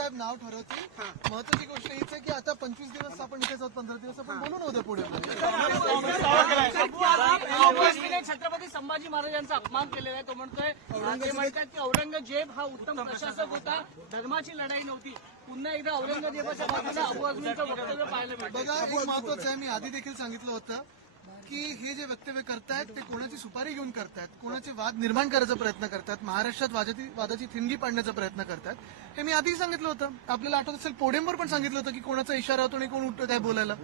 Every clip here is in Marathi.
साहेब नाव ठरवतील. महत्वाची गोष्ट हीच आहे की आता 25 दिवस आपण इथेच आहोत, 15 दिवस आपण बोलून होते पुढे. छत्रपती संभाजी महाराजांचा अपमान केलेला आहे. तो म्हणतोय ते म्हणतात की औरंगजेब हा उत्तम प्रशासक होता, धर्माची लढाई नव्हती. पुन्हा एकदा औरंगजेबाच्या बाजूला अबू आझमींचं वक्तव्य पाहायला मिळतं. बघा, एक महत्वाचं आहे, मी आधी देखील सांगितलं होतं की हे जे वक्तव्य करतायत ते कोणाची सुपारी घेऊन करतायत, कोणाचे वाद निर्माण करायचा प्रयत्न करतात, महाराष्ट्रात वादाची ठिणगी पाडण्याचा प्रयत्न करतात. हे मी आधीही सांगितलं होतं. आपल्याला आठवत असेल पोडियमवर पण सांगितलं होतं की कोणाचा इशारा होतो आणि कोण उठतो काय बोलायला.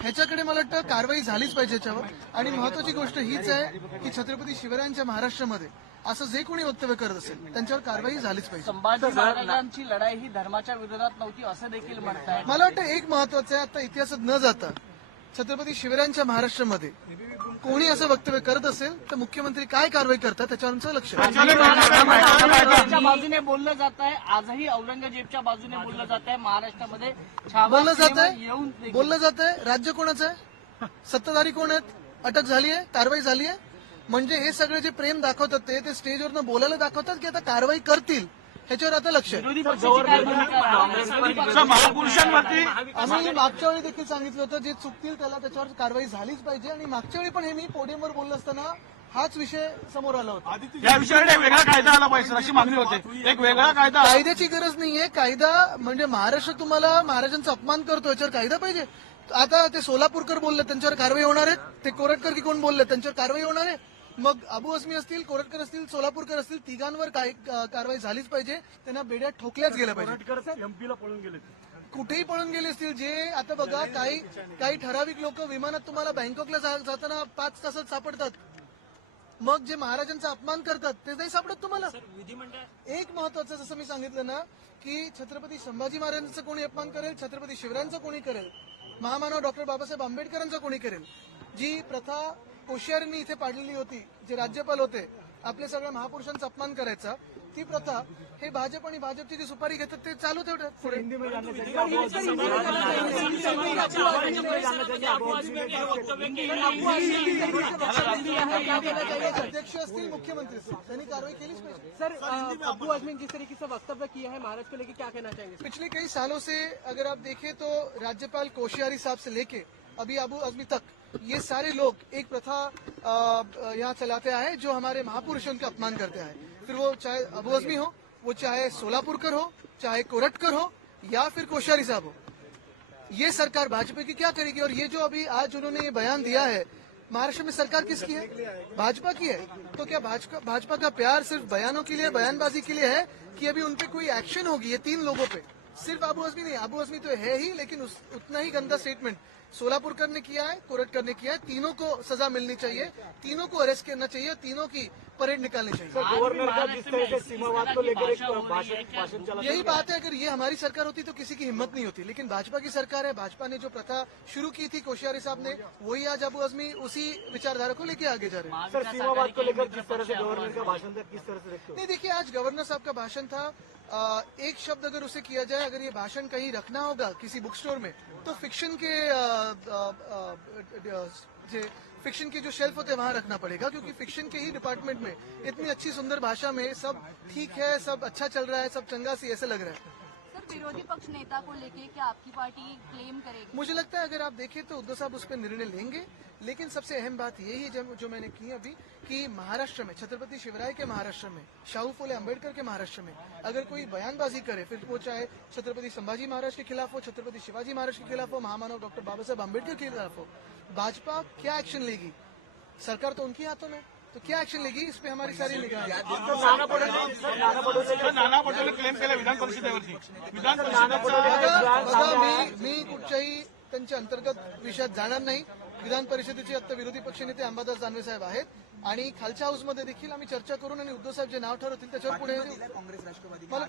ह्याच्याकडे मला वाटतं कारवाई झालीच पाहिजे याच्यावर. आणि महत्वाची गोष्ट हीच आहे की छत्रपती शिवरायांच्या महाराष्ट्रामध्ये असं जे कोणी वक्तव्य करत असेल त्यांच्यावर कारवाई झालीच पाहिजे. संभाजी महाराजांची लढाई ही धर्माच्या विरोधात नव्हती असं देखील म्हणताय. मला वाटतं एक महत्वाचं आहे, आता इतिहासात न जाता छत्रपती शिवरायांच्या महाराष्ट्रामध्ये कोणी असं वक्तव्य करत असेल तर मुख्यमंत्री काय कारवाई करतात त्याच्यावरचं लक्ष औरंगजेबच्या बाजूने बोललं जात आहे. आजही औरंगजेबच्या बाजूने बोललं जात आहे. महाराष्ट्रामध्ये बोललं जात आहे. राज्य कोणाचं आहे, सत्ताधारी कोण आहेत, अटक झाली आहे, कारवाई झाली आहे. म्हणजे हे सगळे जे प्रेम दाखवतात ते स्टेजवरनं बोलायला दाखवतात की आता कारवाई करतील, ह्याच्यावर आता लक्ष आहे. आम्ही मागच्या वेळी देखील सांगितलं होतं जे चुकतील त्याच्यावर कारवाई झालीच पाहिजे. आणि मागच्या वेळी पण हे मी पोडियमवर बोललो असताना हाच विषय समोर आला होता. या विषयाकडे वेगळा कायदा आला पाहिजे अशी मागणी होते. एक वेगळा कायदा, कायद्याची गरज नाहीये. कायदा म्हणजे महाराष्ट्र तुम्हाला महाराजांचा अपमान करतो याच्यावर कायदा पाहिजे. आता ते सोलापूरकर बोलले त्यांच्यावर कारवाई होणार आहे, ते कोरटकर की कोण बोलले त्यांच्यावर कारवाई होणार आहे. मग अबू आझमी असतील, कोरटकर असतील, सोलापूरकर असतील, तिघांवर कारवाई झालीच पाहिजे. त्यांना बेड्यात ठोकल्याच गेल्या पाहिजे. एमपीला पळून गेले, कुठेही पळून गेले असतील. जे आता बघा काही ठराविक लोक विमानात तुम्हाला बँकॉकला जाताना 5 तासात सापडतात. मग जे महाराजांचा अपमान करतात ते नाही सापडत तुम्हाला. एक महत्वाचं जसं मी सांगितलं ना की छत्रपती संभाजी महाराजांचा कोणी अपमान करेल, छत्रपती शिवरायांचा कोणी करेल, महामानव डॉक्टर बाबासाहेब आंबेडकरांचा कोणी करेल. जी प्रथा कोश्यारींनी इथे पाडलेली होती, जे राज्यपाल होते आपल्या सगळ्या महापुरुषांचा अपमान करायचा, ती प्रथा हे भाजप आणि भाजपची जी सुपारी घेतात ते चालू ठेवतात पुढे. अध्यक्ष असतील, मुख्यमंत्री असतील, त्यांनी कारवाई केलीच पाहिजे. सर, अबू आजमी जिस तरीके से वक्तव्य किया है महाराष्ट्र को लेकर क्या कहना चाहेंगे? पिछले कई सालों से अगर आप देखें तो राज्यपाल कोश्यारी साहब से लेके अभी अबू आजमी तक ये सारे लोग एक प्रथा यहाँ चलाते आए जो हमारे महापुरुषों का अपमान करते आए. फिर वो चाहे अबू आजमी हो, वो चाहे सोलापुरकर हो, चाहे कोरटकर हो या फिर कोश्यारी साहब हो. ये सरकार भाजपा की क्या करेगी? और ये जो अभी आज उन्होंने ये बयान दिया है, महाराष्ट्र में सरकार किसकी है? भाजपा की है. तो क्या भाजपा का प्यार सिर्फ बयानों के लिए, बयानबाजी के लिए है कि अभी उनपे कोई एक्शन होगी? ये 3 लोगों पे, सिर्फ अबू आजमी नहीं. अबू आजमी तो है ही, लेकिन उतना ही गंदा स्टेटमेंट सोलापुरकर ने किया है, कोरटकर ने किया है. तीनों को सजा मिलनी चाहिए, तीनों को अरेस्ट करना चाहिए, तीनों की परेड निकालनी चाहिए. गवर्नर का जिस तरह से सीमावाद को लेकर एक भाषण चला, यही बात है. अगर ये हमारी सरकार होती तो किसी की हिम्मत नहीं होती. लेकिन भाजपा की सरकार है. भाजपा ने जो प्रथा शुरू की थी कोश्यारी साहब ने, वही आज अबू आजमी उसी विचारधारा को लेके आगे जा रहे हैं. सर सीमावाद को लेकर जिस तरह से गवर्नर का भाषण था, किस तरह से देखते हो? नहीं, देखिए, आज गवर्नर साहब का भाषण था. एक शब्द अगर उसे किया जाए, अगर ये भाषण कहीं रखना होगा किसी बुक स्टोर में तो फिक्शन के जो शेल्फ होते हैं वहां रखना पड़ेगा. क्योंकि फिक्शन के ही डिपार्टमेंट में इतनी अच्छी सुंदर भाषा में सब ठीक है, सब अच्छा चल रहा है, सब चंगा सी ऐसे लग रहा है. सर, विरोधी पक्ष नेता को लेके क्या आपकी पार्टी क्लेम करेगी? मुझे लगता है अगर आप देखें तो उद्धव साहब उस पर निर्णय लेंगे. लेकिन सबसे अहम बात यही है जो मैंने की अभी कि महाराष्ट्र में, छत्रपति शिवराय के महाराष्ट्र में, शाहू फुले अम्बेडकर के महाराष्ट्र में अगर कोई बयानबाजी करे, फिर वो चाहे छत्रपति संभाजी महाराज के खिलाफ हो, छत्रपति शिवाजी महाराज के खिलाफ हो, महामानव डॉक्टर बाबा साहेब आम्बेडकर के खिलाफ हो, भाजपा क्या एक्शन लेगी? सरकार तो उनके हाथों में, तो क्या एक्शन लेगी इस पे हमारी सारी निगाह है. नाना पटोले क्लेम केलं विधान परिषदेवरती. मी कुठच्याही त्यांच्या अंतर्गत विषयात जाणार नाही. विधान परिषदेचे आता विरोधी पक्षनेते अंबादास दानवे साहेब आहेत आणि खालच्या हाऊसमध्ये देखील आम्ही चर्चा करून आणि उद्धव साहेब जे नाव ठरवतील त्याच्यावर पुढे मला